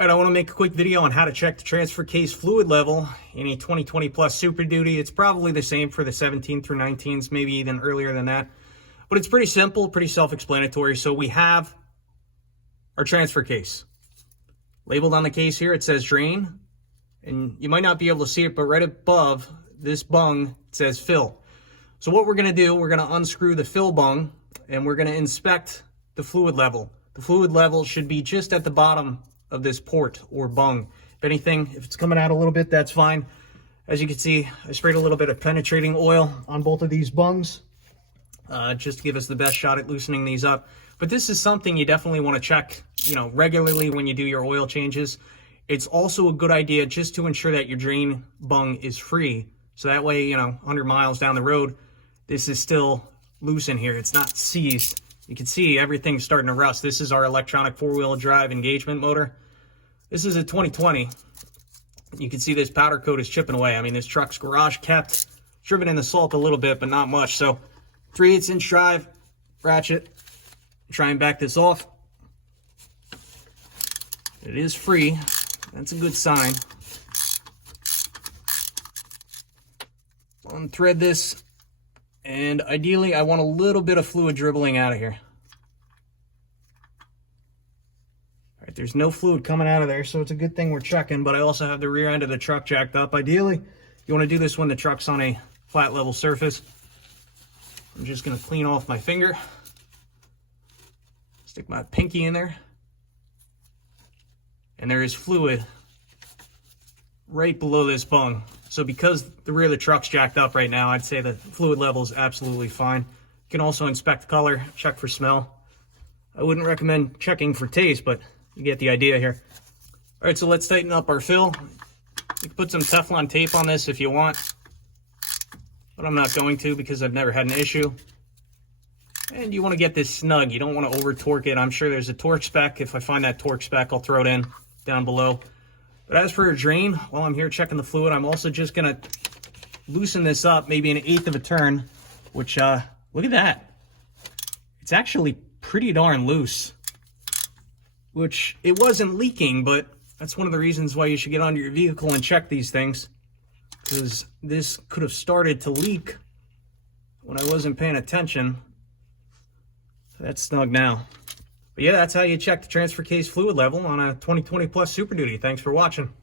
All right, I want to make a quick video on how to check the transfer case fluid level in a 2020 plus Super Duty. It's probably the same for the 17 through 19s, maybe even earlier than that. But it's pretty simple, pretty self-explanatory. So we have our transfer case. Labeled on the case here, it says drain. And you might not be able to see it, but right above this bung, it says fill. So what we're going to do, we're going to unscrew the fill bung, and we're going to inspect the fluid level. The fluid level should be just at the bottom of this port or bung. If anything, if it's coming out a little bit, that's fine. As you can see, I sprayed a little bit of penetrating oil on both of these bungs just to give us the best shot at loosening these up. But this is something you definitely want to check, regularly when you do your oil changes. It's also a good idea just to ensure that your drain bung is free. So that way, 100 miles down the road, this is still loose in here. It's not seized. You can see everything's starting to rust. This is our electronic four-wheel drive engagement motor. This is a 2020. You can see this powder coat is chipping away. I mean, this truck's garage kept, driven in the salt a little bit, but not much. So 3/8 inch drive, ratchet, try and back this off. It is free. That's a good sign. Unthread this. And ideally, I want a little bit of fluid dribbling out of here. All right, there's no fluid coming out of there, so it's a good thing we're checking, but I also have the rear end of the truck jacked up. Ideally, you want to do this when the truck's on a flat level surface. I'm just going to clean off my finger. Stick my pinky in there. And there is fluid right below this bung. So because the rear of the truck's jacked up right now, I'd say the fluid level is absolutely fine. You can also inspect color, check for smell. I wouldn't recommend checking for taste, but you get the idea here. All right, so let's tighten up our fill. You can put some Teflon tape on this if you want, but I'm not going to because I've never had an issue. And you want to get this snug. You don't want to over torque it. I'm sure there's a torque spec. If I find that torque spec, I'll throw it in down below. But as for a drain, while I'm here checking the fluid, I'm also just going to loosen this up, maybe 1/8 of a turn, which, look at that. It's actually pretty darn loose, which it wasn't leaking, but that's one of the reasons why you should get onto your vehicle and check these things, because this could have started to leak when I wasn't paying attention. That's snug now. But yeah, that's how you check the transfer case fluid level on a 2020 plus Super Duty. Thanks for watching.